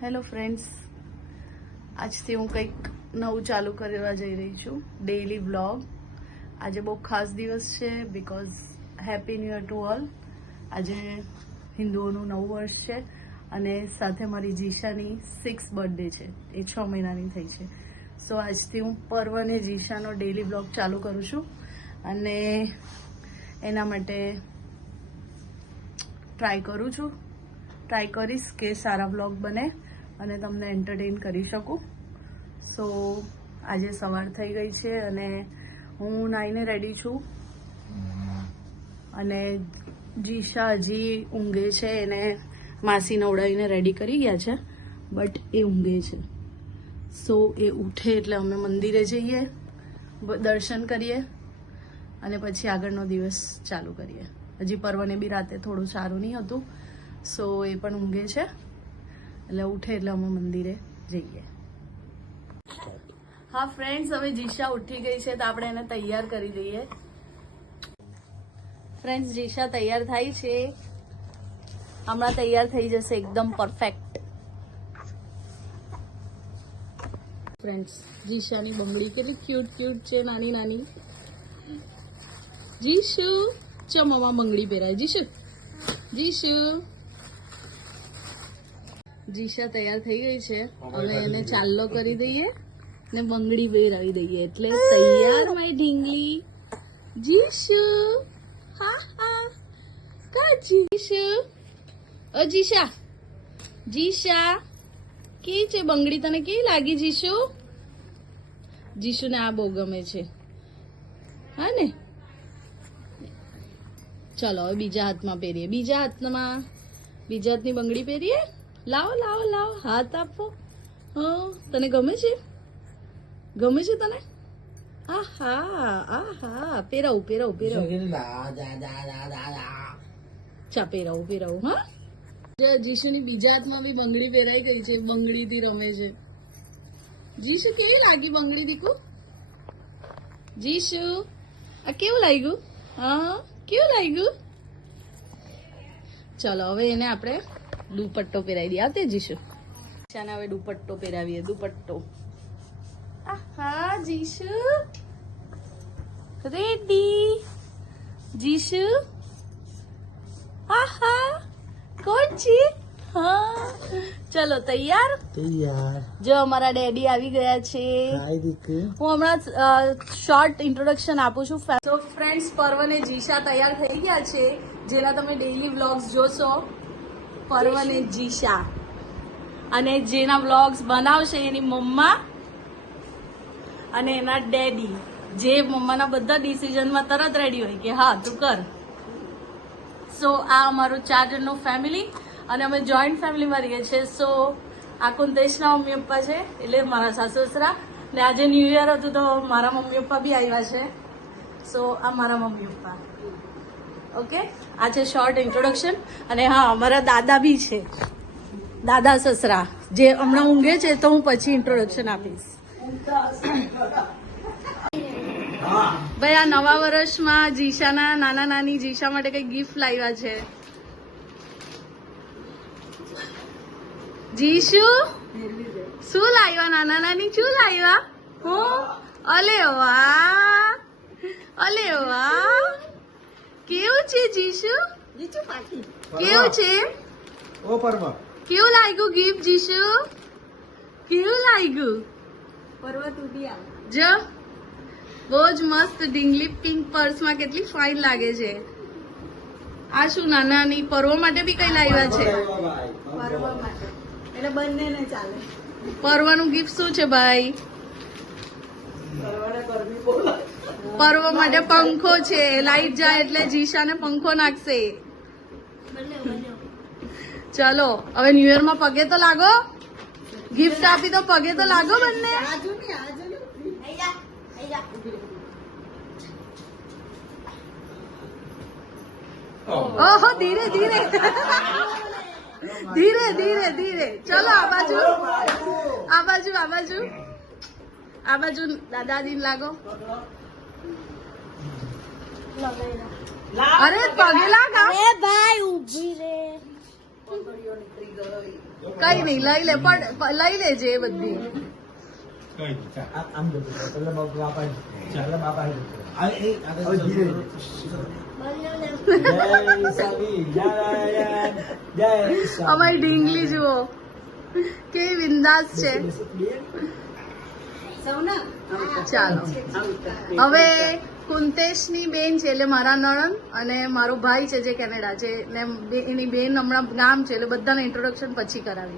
Hello friends, આજથી હું કંઈક નવું ચાલુ કરવા જઈ રહી છું, ડેઈલી વ્લોગ. આજે બહુ ખાસ દિવસ છે because happy new year to all. આજે હિન્દુઓનું નવું વર્ષ છે અને સાથે મારી જીશાની 6th બર્થડે છે. એ 6 મહિનાની થઈ છે. સો આજથી હું પર્વ અને જીશાનો ડેઈલી વ્લોગ ચાલુ કરું છું અને એના માટે ટ્રાય કરીશ કે સારા વ્લોગ બને અને તમને એન્ટરટેન કરી શકું. સો આજે સવાર થઈ ગઈ છે અને હું નાઈને રેડી છું અને જીશા હજી ઊંઘે છે. એને માસી નવડાવીને રેડી કરી ગયા છે બટ એ ઊંઘે છે. સો એ ઉઠે એટલે અમે મંદિરે જઈએ, દર્શન કરીએ અને પછી આગળનો દિવસ ચાલુ કરીએ. હજી પર્વને બી રાતે થોડું સારું નહીં હતું, સો એ પણ ઊંઘે છે. એટલે ઉઠે એટલે અમે મંદિરે જઈએ. હા ફ્રેન્ડ્સ, હવે જીશા ઉઠી ગઈ છે તો આપણે એને તૈયાર કરી દઈએ. ફ્રેન્ડ્સ, જીશા તૈયાર થાય છે. હમણાં તૈયાર થઈ જશે એકદમ પરફેક્ટ. ફ્રેન્ડ્સ, જીશાની બંગડી કેટલી ક્યુટ છે, નાની નાની. જીશુ, ચો મમ્મા બંગડી પહેરાય. જીશુ જીશા તૈયાર થઈ ગઈ છે. હવે એને ચાલ્લો કરી દઈએ ને બંગડી પહેરાવી દઈએ એટલે તૈયાર મારી ઢીંગલી. જીશુ, હા હા, કા જીશુ? ઓ જીશા કેવી છે બંગડી? તને કેવી લાગી જીશુ? જીશુને આ બહુ ગમે છે, હા ને? ચલો હવે બીજા હાથમાં પહેરીએ. બીજા હાથની બંગડી પહેરીએ. લાવો, હાથ આપો. હા, તને ગમે છે? તને? આહા, પહેરાવું. ચા પહેરાવું. હા, જીશુની બીજા હાથમાં બી બંગડી પહેરાઈ ગઈ છે. બંગડીથી રમે છે. જીશુ, કેવી લાગી બંગડી દીકુ? જીશુ, આ કેવું લાગ્યું? હા, કેવું લાગ્યું? ચલો હવે એને આપણે દુપટ્ટો પહેરાવી દઈએ. આવતે જીશુ, ચાને હવે દુપટ્ટો પહેરાવીએ. દુપટ્ટો. આહા, જીશુ રેડી. જીશુ, આહા, કોણ છે? હા, ચલો તૈયાર. જો અમારા ડેડી આવી ગયા છે. હું હમણાં શોર્ટ ઇન્ટ્રોડક્શન આપું છું. તો ફ્રેન્ડ્સ, પર્વ અને જીશા તૈયાર થઈ ગયા છે, જેના તમે ડેઈલી વ્લોગ્સ જોશો. પર્વ અને જીશા, અને જેના વ્લોગ્સ બનાવશે એની મમ્મા અને એના ડેડી, જે મમ્માના બધા ડિસિઝનમાં તરત રેડી હોય કે હા તું કર. સો આ અમારું 4 જણનું ફેમિલી અને અમે જોઈન્ટ ફેમિલીમાં રહીએ છીએ. સો આ કુંતેશના મમ્મી પપ્પા છે, એટલે મારા સાસુ સસરા. ને આજે ન્યૂ યર હતું તો મારા મમ્મી પપ્પા બી આવ્યા છે. સો આ મારા મમ્મી પપ્પા. ઓકે, આ છે શોર્ટ ઇન્ટ્રોડક્શન. અને હા, અમારા દાદા બી છે, દાદા સસરા, જે હમણાં ઊંઘે છે તો હું પછી ઇન્ટ્રોડક્શન આપીશ. ભાઈ, આ નવા વર્ષમાં જીશાના નાની જીશા માટે કઈ ગિફ્ટ લાવ્યા છે. જીશુ, શું લાવ્યા? નાની શું લાવ્યા? અલે વાહ, કેવું છે જીશુ? કેવું છે? કેવું લાગ્યું ગિફ્ટ જીશુ? કેવું લાગ્યું? જો બહુ જ મસ્ત ઢીંગલી પિંક પર્સમાં કેટલી ફાઇન લાગે છે. આ શું નાની પર્વ માટે બી કઈ લાવ્યા છે? એટલે બંનેને ચાલે. પર્વનું ગિફ્ટ શું છે ભાઈ? પર્વ માટે પંખો છે. લાઈટ જાય એટલે જીશાને પંખો નાખશે. ચલો હવે ન્યુ યર માં પગે તો લાગો. ગિફ્ટ આપી તો પગે તો લાગો બંને. ઓહો, ધીરે. ચલો આ બાજુ દાદાજી લાગો. અરે પગે લાગ. ભાઈ ઉભી રે. કઈ નહીં લઈ લે, પણ લઈ લેજે એ બધી. અમારી ઢીંગલી જુઓ કેવી બિંદાસ છે. ચાલો હવે કુંતેશની બેન છે એટલે મારા નણંદ અને મારો ભાઈ છે જે કેનેડા છે ને એની બેન હમણાં ગામ છે એટલે બધાને ઇન્ટ્રોડક્શન પછી કરાવી.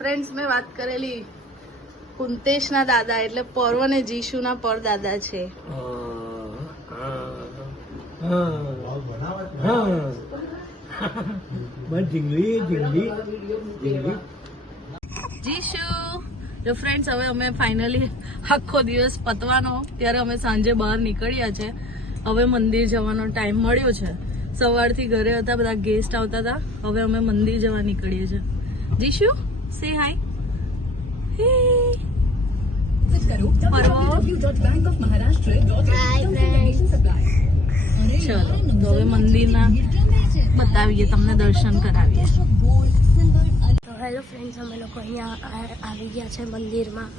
ફ્રેન્ડ્સ મેં વાત કરેલી કુંતેશના દાદા એટલે પર્વ ને જીશુના પરદાદા છે. જીશુ જો ફ્રેન્ડ્સ હવે અમે ફાઇનલી આખો દિવસ પતવાનો ત્યારે અમે સાંજે બહાર નીકળ્યા છે. હવે મંદિર જવાનો ટાઈમ મળ્યો છે. સવારથી ઘરે હતા, બધા ગેસ્ટ આવતા હતા. હવે અમે મંદિર જવા નીકળીએ છીએ. Jishu say hi. Hey. चलो તો હવે મંદિરના બતાવીએ, તમને દર્શન કરાવીએ. તો હેલો ફ્રેન્ડ્સ, અમે લોકો અહીંયા આવી ગયા છે મંદિરમાં.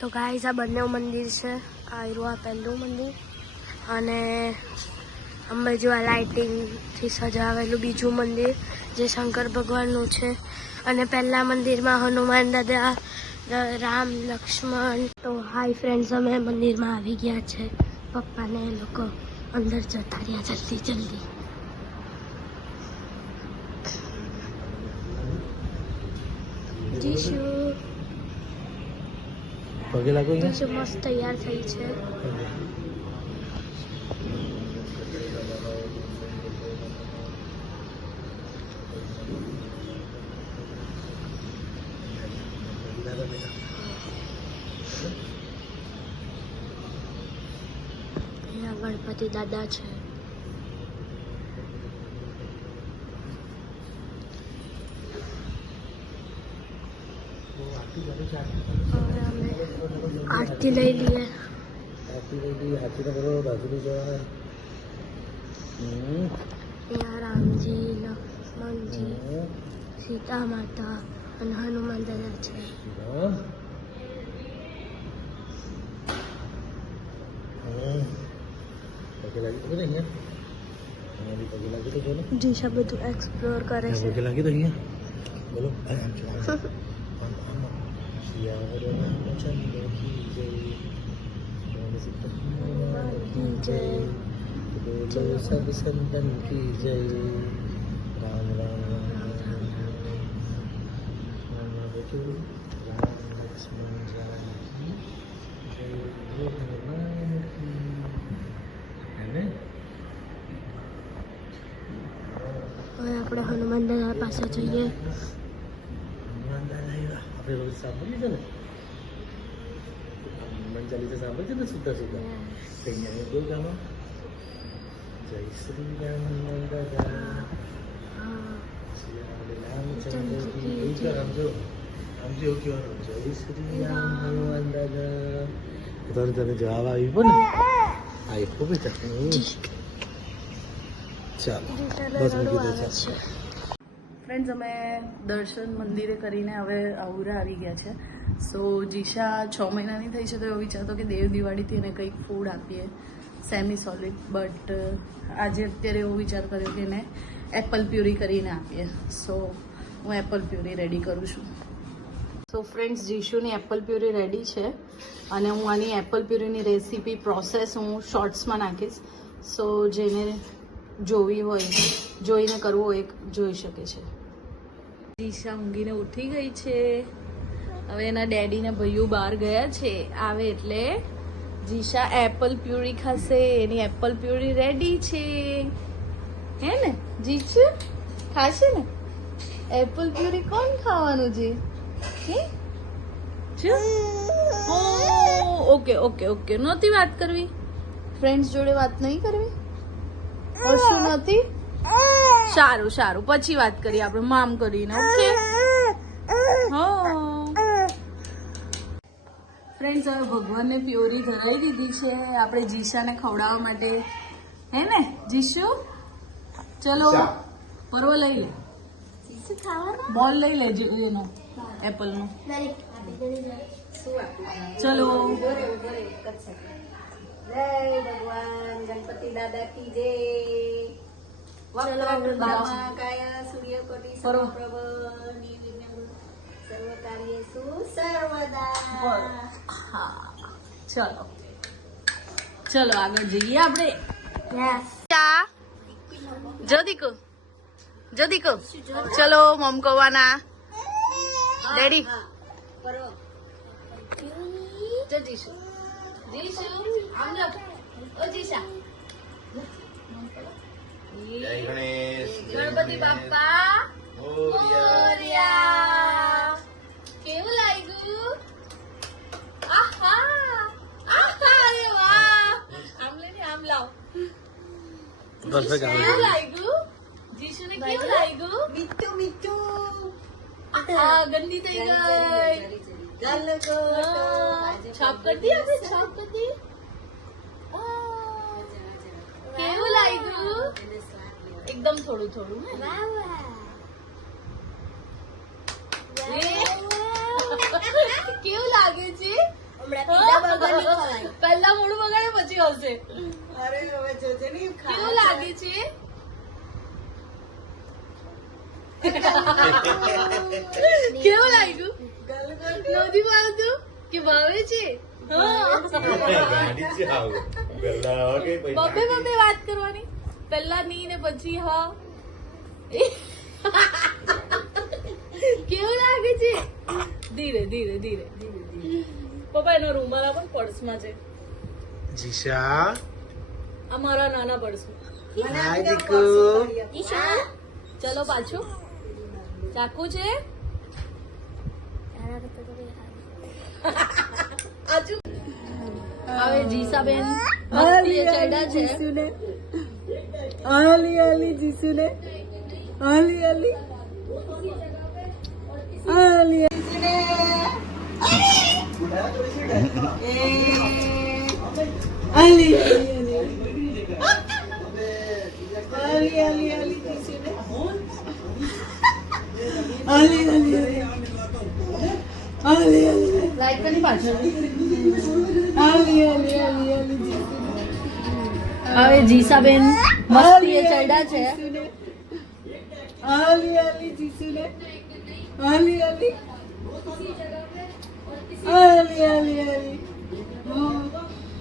તો ગાઈસ આ બંને મંદિર છે. આ રહ્યું આ પહેલું મંદિર અને અમે જો આ લાઇટિંગથી સજાવેલું બીજું મંદિર જે શંકર ભગવાનનું છે. અને પહેલા મંદિરમાં હનુમાન દાદા, રામ, લક્ષ્મણ. તો હાય ફ્રેન્ડ્સ, અમે મંદિરમાં આવી ગયા છે. પપ્પાને એ લોકો અંદર જતા રહ્યા જલ્દી જલ્દી. જીશુ પગે લાગો. જીશુ મસ્ત તૈયાર થઈ છે. અહીંયા ગણપતિ દાદા છે. आरती ले लिए. यहाँ राम जी, लक्ष्मण जी, सीता माता और हनुमान दादा છે. જીશા બધું એક્સપ્લોર કરે છે. બોલો सब संतन की जय. राम राम राम राम बेटू राम लक्ष्मण जानकी जय भगवान की. है ने હવે આપણે હનુમાન દાદા પાસે જઈએ. હનુમાન દાદા આપણે રોજ સાંભળીએ છે ને, હનુમાન ચાલીસા સાંભળીએ ને સુધા સુધા. અહીંયા કોઈ ગામમાં જય શ્રી રામ દાદા રામચંદ્ર કી જય. સમજો સમજો કેવાનું જય શ્રી રામ હનુમાન દાદા. તને તને જવાબ આવી પણ આપ્યો બેટા. ચાલો બસ મૂકી દે. ચાલો ફ્રેન્ડ્સ અમે દર્શન મંદિરે કરીને હવે આવરા આવી ગયા છે. સો જીશા 6 મહિનાની થઈ છે તો એવો વિચારતો કે દેવ દિવાળીથી એને કંઈક ફૂડ આપીએ સેમી સોલિડ. બટ આજે અત્યારે એવો વિચાર કર્યો કે એને એપલ પ્યુરી કરીને આપીએ. સો હું એપલ પ્યુરી રેડી કરું છું. સો ફ્રેન્ડ્સ, જીશુની એપલ પ્યુરી રેડી છે અને હું આની એપલ પ્યુરીની રેસીપી પ્રોસેસ હું શોર્ટ્સમાં નાખીશ. સો જેને જોવી હોય, જોઈને કરવું હોય જોઈ શકે છે. જીશા ઊંઘીને ઉઠી ગઈ છે. હવે એના ડેડી ને ભાઈઓ બહાર ગયા છે. આવે એટલે જીશા એપલ પ્યુરી ખાશે. એની એપલ પ્યુરી રેડી છે. હે ને જીશુ? ખાશે ને? એપલ પ્યુરી કોણ ખાવાનું છે? હે? શું? ઓકે ઓકે ઓકે, નહોતી વાત કરવી? ફ્રેન્ડ્સ જોડે વાત નહીં કરવી? શું નથી? સારું સારું, પછી વાત કરીએ આપણે મામ કરીને. ઓકે ફ્રેન્ડ્સ, હવે ભગવાનને પ્યોરી ધરાઈ દીધી છે આપણે જીશાને ખવડાવવા માટે, હે ને જીશુ? ચલો પરવો લઈ લે, બોલ લઈ લેજો એનો એપલનો. ચલો જય ભગવાન ગણપતિ દાદા કી જય. વક્રતુંડમહાકાય સૂર્યકોટિ સમપ્રભ નિર્વિઘ્ન સર્વ કાર્યેષુ સર્વદા. ચલો ચલો આગળ જઈએ આપણે. જદીકો જદીકો, ચલો મમ કવાના ડેડી. જીશુ જીશુ આમ લો. ઓ જીશા, ગણપતિ બાપ્પા મોરયા. કેવું લાગ્યું? આહા આહા, અરે વાહ. આમ લઈને આમ લાવ. કેવું લાગ્યું જીશુને? કેવું લાગ્યું? મીઠું મીઠું. ગંદી થઈ ગઈ. છાપ કરી દી, આપણે છાપ કરી દી. કેવું લાગ્યું? એકદમ થોડું થોડું. કેવું લાગે છે? પહેલા મોડું બગાડે પછી આવશે. અરે હવે જોજે ને કેવું લાગે છે? કેવું લાગ્યું? નથી ભાવતું કે ભાવે છે? બબે બબે વાત કરવાની, પહેલા ની ને પછી હા. કેવું લાગે છે? ધીરે ધીરે ધીરે ધીરે. પપ્પા એનો રૂમાલ પણ પર્સમાં છે. જીશા, અમારા નાના પર્સમાં. હાય દીકુ. ચલો પાછું ચાકુ છે. હવે જીસાબેન મસ્તી ચડ્યા છે. આલી આલી જીસુને, આલી આલી આલી જીસુને. આલી આલી આલી આલી આલી જીસુને. આલી આલી આલી આલી લાઈટ કરી પાછળ. આલી આલી આલી આલી જીસુને. હવે જીસાબેન મસ્તી ચડ્યા છે. આલી આલી જીસુને. આલી આલી આલી આલી આલી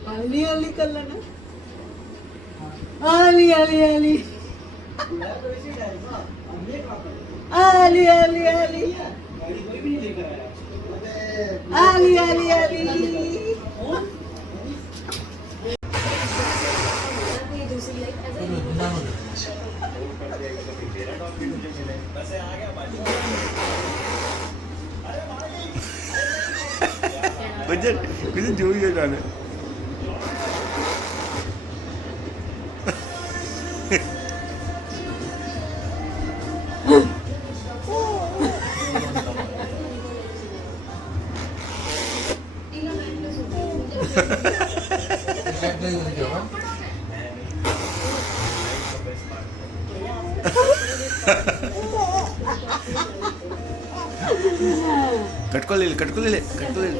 આલી આલી કલના. આલી આલી આલી આલી આલી આલી આલી આલી આલી. કુછ જોયું જાને. कटको ले ले, कटको ले ले, कटको ले ले.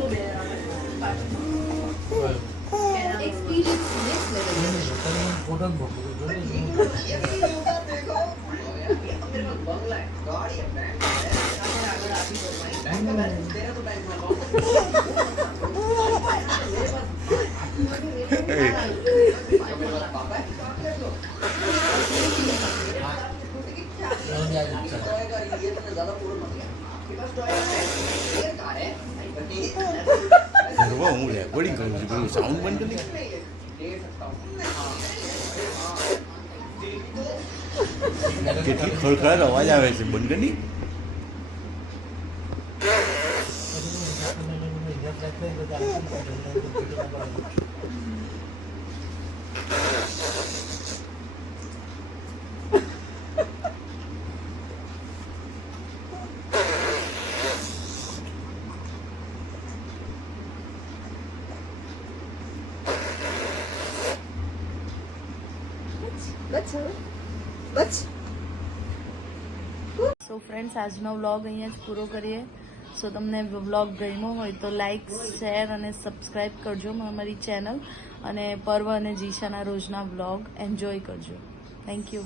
હું રેકોર્ડિંગ કરું છું, પેલું સાઉન્ડ બંધ કરી. કેટલી ખળખળાટ અવાજ આવે છે, બંધ કરી. સો ફ્રેન્ડ્સ, આજનો વ્લોગ અહીંયા જ પૂરો કરીએ. સો તમને વ્લોગ ગમ્યો હોય તો લાઇક, શેર અને સબસ્ક્રાઈબ કરજો અમારી ચેનલ, અને પર્વ અને જીશાના રોજના વ્લોગ એન્જોય કરજો. Thank you.